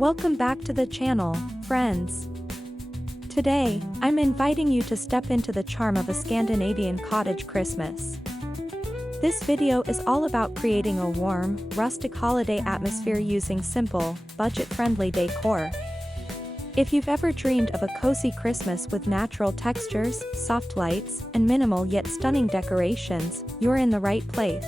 Welcome back to the channel, friends. Today, I'm inviting you to step into the charm of a Scandinavian cottage Christmas. This video is all about creating a warm, rustic holiday atmosphere using simple, budget-friendly decor. If you've ever dreamed of a cozy Christmas with natural textures, soft lights, and minimal yet stunning decorations, you're in the right place.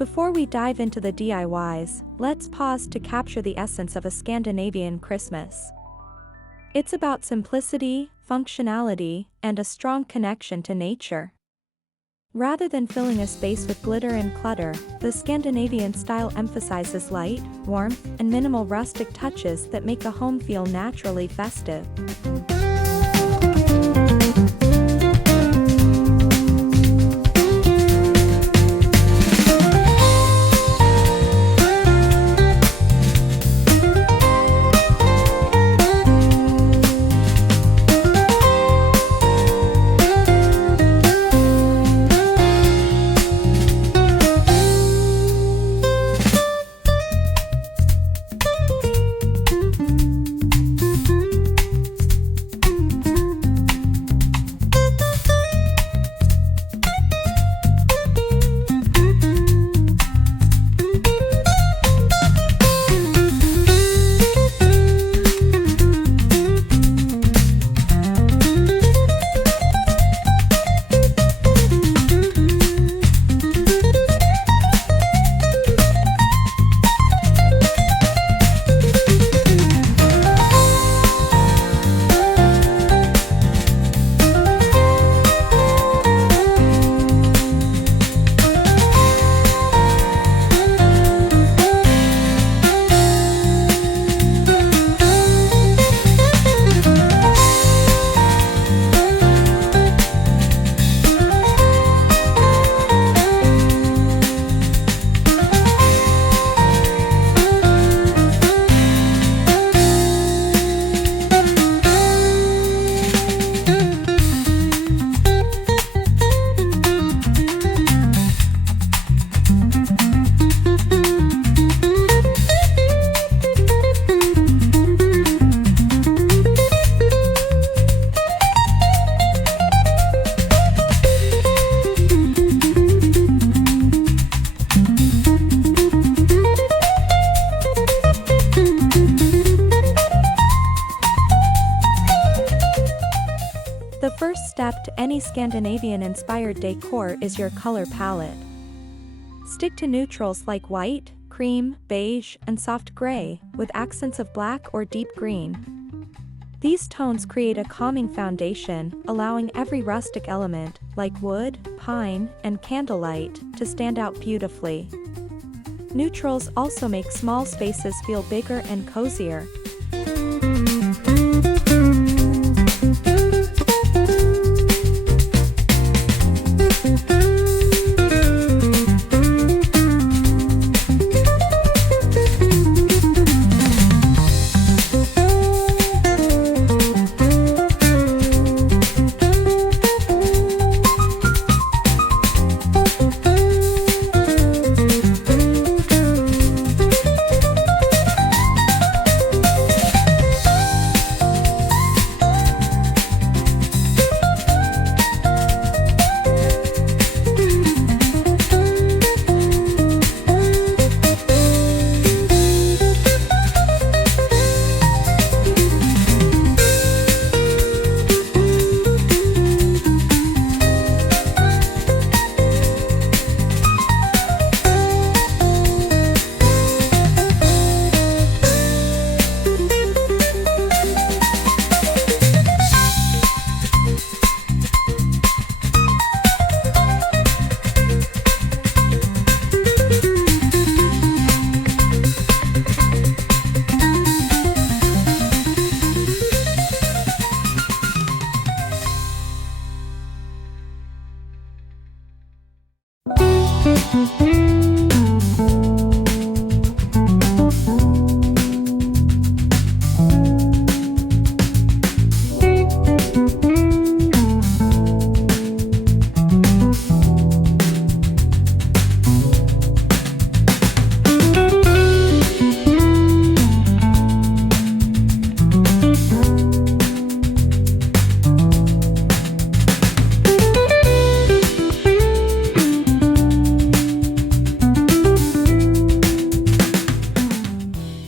Before we dive into the DIYs, let's pause to capture the essence of a Scandinavian Christmas. It's about simplicity, functionality, and a strong connection to nature. Rather than filling a space with glitter and clutter, the Scandinavian style emphasizes light, warmth, and minimal rustic touches that make the home feel naturally festive. any Scandinavian-inspired decor is your color palette. Stick to neutrals like white, cream, beige, and soft gray, with accents of black or deep green. These tones create a calming foundation, allowing every rustic element, like wood, pine, and candlelight, to stand out beautifully. Neutrals also make small spaces feel bigger and cozier.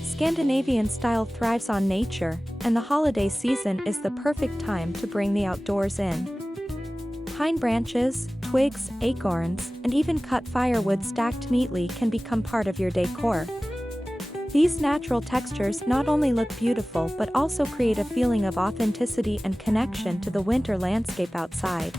Scandinavian style thrives on nature, and the holiday season is the perfect time to bring the outdoors in. Pine branches, twigs, acorns, and even cut firewood stacked neatly can become part of your decor. These natural textures not only look beautiful but also create a feeling of authenticity and connection to the winter landscape outside.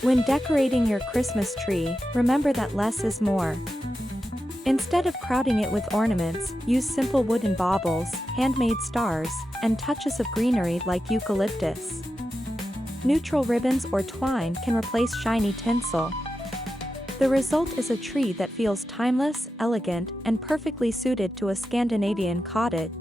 When decorating your Christmas tree, remember that less is more. Instead of crowding it with ornaments, use simple wooden baubles, handmade stars, and touches of greenery like eucalyptus. Neutral ribbons or twine can replace shiny tinsel. The result is a tree that feels timeless, elegant, and perfectly suited to a Scandinavian cottage.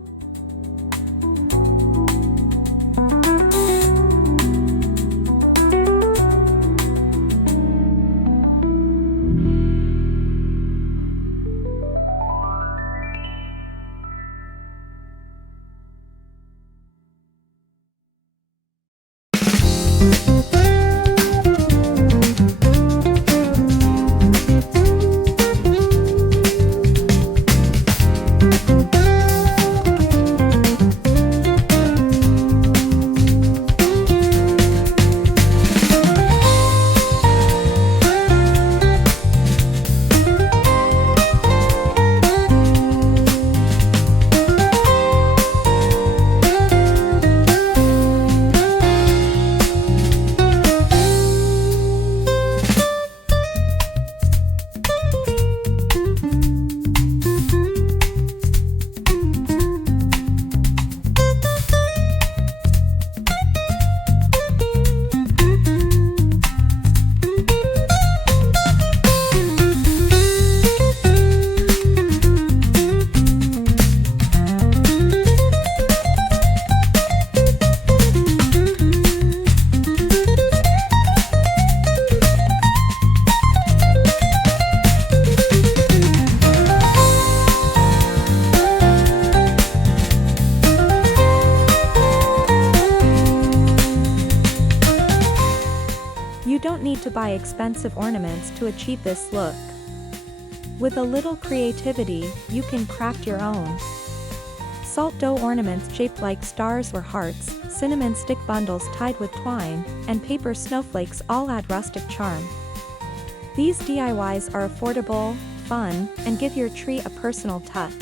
You don't need to buy expensive ornaments to achieve this look. With a little creativity, you can craft your own. Salt dough ornaments shaped like stars or hearts, cinnamon stick bundles tied with twine, and paper snowflakes all add rustic charm. These DIYs are affordable, fun, and give your tree a personal touch.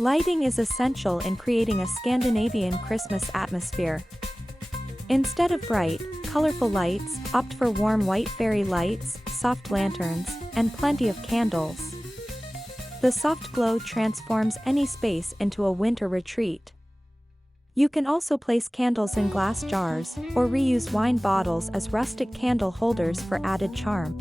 Lighting is essential in creating a Scandinavian Christmas atmosphere. Instead of bright, colorful lights, opt for warm white fairy lights, soft lanterns, and plenty of candles. The soft glow transforms any space into a winter retreat. You can also place candles in glass jars, or reuse wine bottles as rustic candle holders for added charm.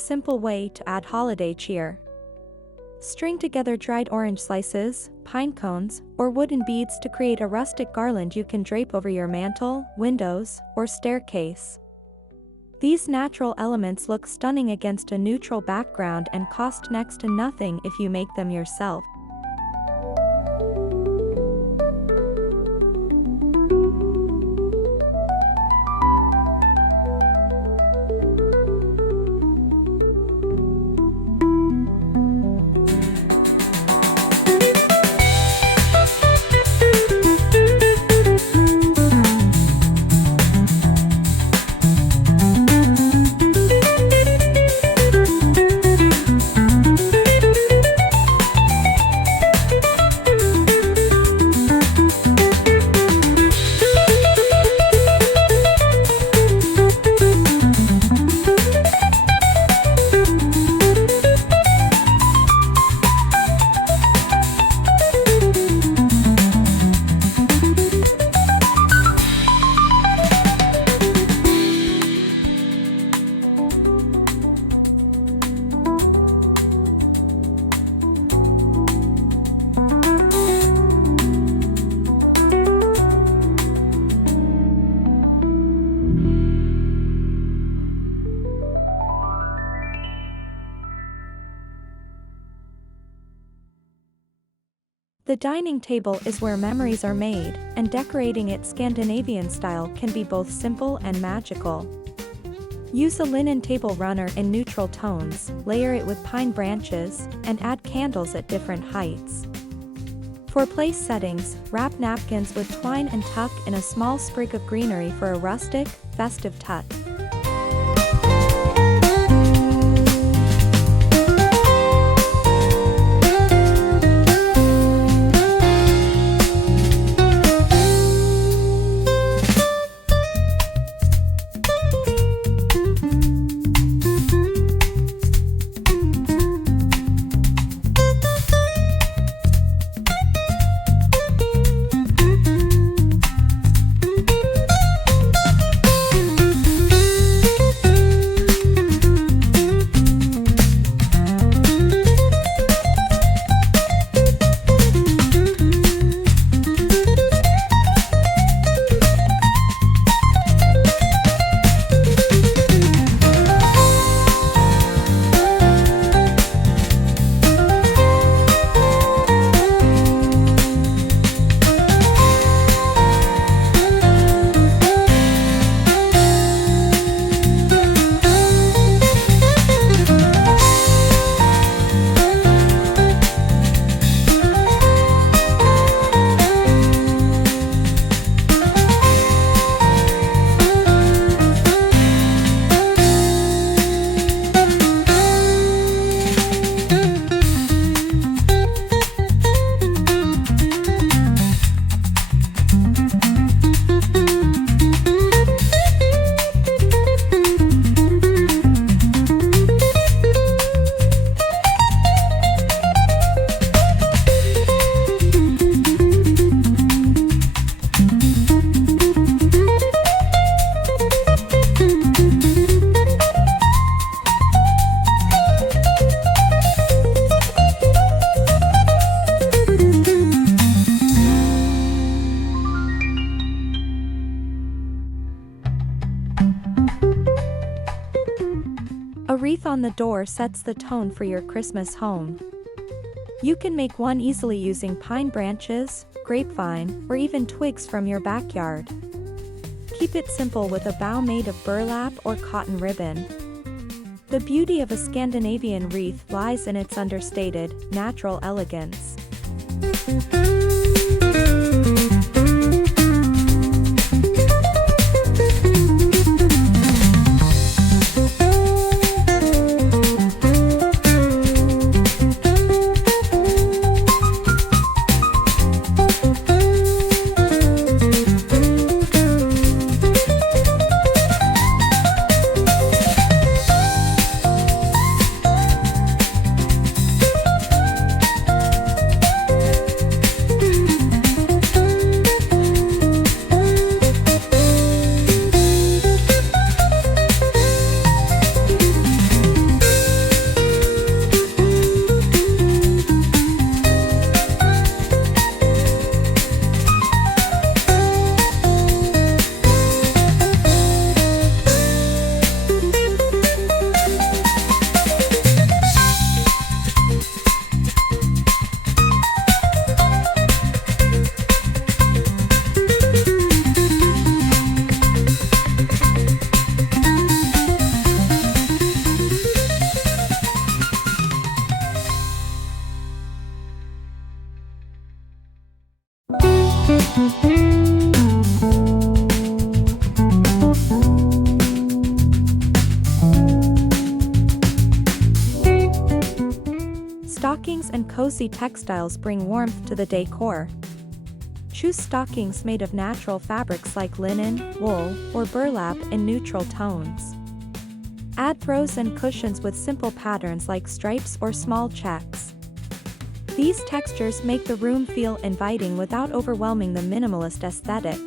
simple way to add holiday cheer. String together dried orange slices, pine cones, or wooden beads to create a rustic garland you can drape over your mantel, windows, or staircase. These natural elements look stunning against a neutral background and cost next to nothing if you make them yourself. The dining table is where memories are made, and decorating it Scandinavian style can be both simple and magical. Use a linen table runner in neutral tones, layer it with pine branches, and add candles at different heights. For place settings, wrap napkins with twine and tuck in a small sprig of greenery for a rustic, festive touch. A wreath on the door sets the tone for your Christmas home. You can make one easily using pine branches, grapevine, or even twigs from your backyard. Keep it simple with a bow made of burlap or cotton ribbon. The beauty of a Scandinavian wreath lies in its understated, natural elegance. Stockings and cozy textiles bring warmth to the decor. Choose stockings made of natural fabrics like linen, wool, or burlap in neutral tones. Add throws and cushions with simple patterns like stripes or small checks. These textures make the room feel inviting without overwhelming the minimalist aesthetic.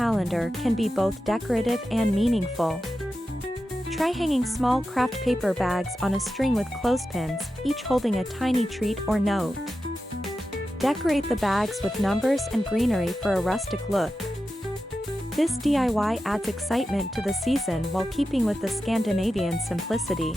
Calendar can be both decorative and meaningful. Try hanging small craft paper bags on a string with clothespins, each holding a tiny treat or note. Decorate the bags with numbers and greenery for a rustic look. This DIY adds excitement to the season while keeping with the Scandinavian simplicity.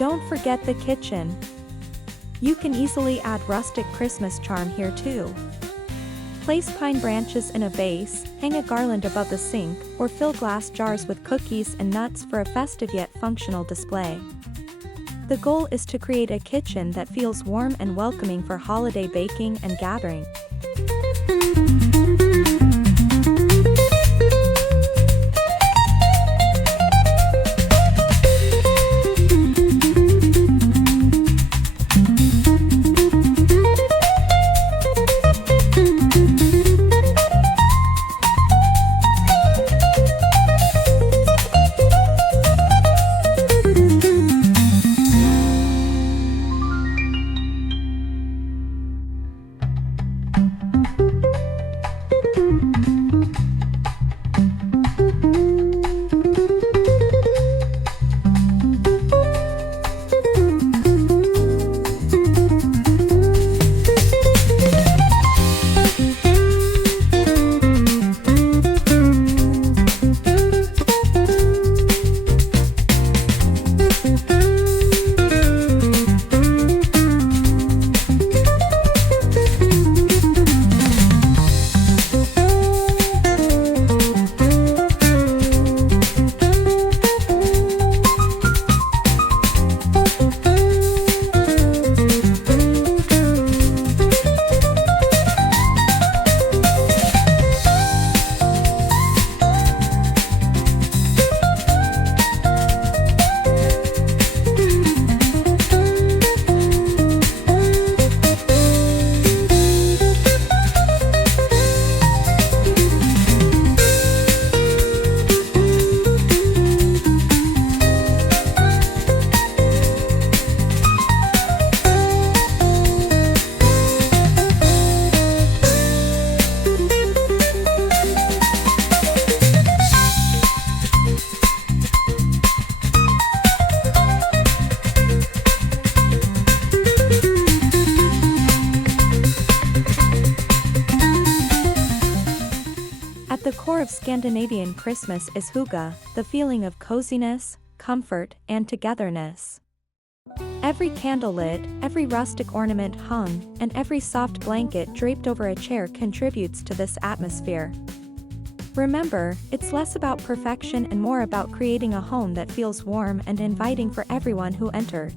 Don't forget the kitchen. You can easily add rustic Christmas charm here too. Place pine branches in a vase, hang a garland above the sink, or fill glass jars with cookies and nuts for a festive yet functional display. The goal is to create a kitchen that feels warm and welcoming for holiday baking and gathering. At the core of Scandinavian Christmas is hygge, the feeling of coziness, comfort, and togetherness. Every candle lit, every rustic ornament hung, and every soft blanket draped over a chair contributes to this atmosphere. Remember, it's less about perfection and more about creating a home that feels warm and inviting for everyone who enters.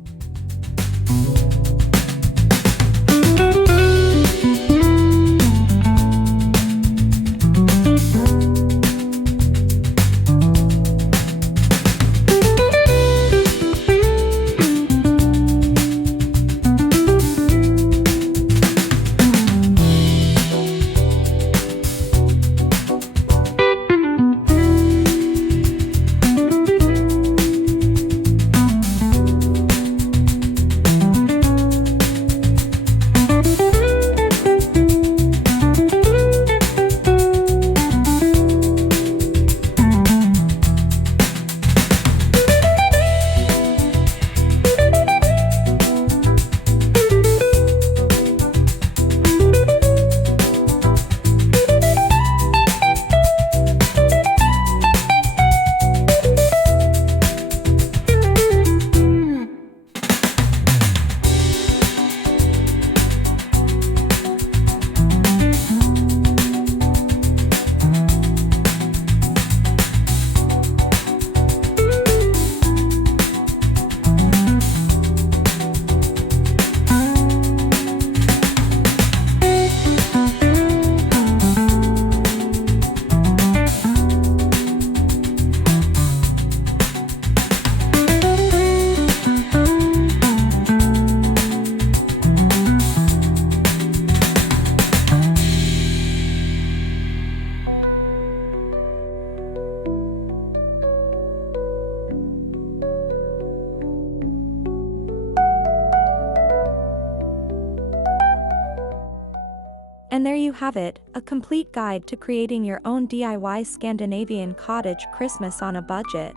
And there you have it, a complete guide to creating your own DIY Scandinavian cottage Christmas on a budget.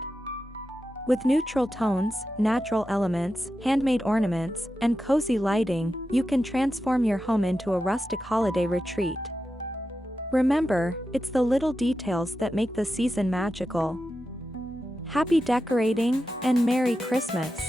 With neutral tones, natural elements, handmade ornaments, and cozy lighting, you can transform your home into a rustic holiday retreat. Remember, it's the little details that make the season magical. Happy decorating, and Merry Christmas!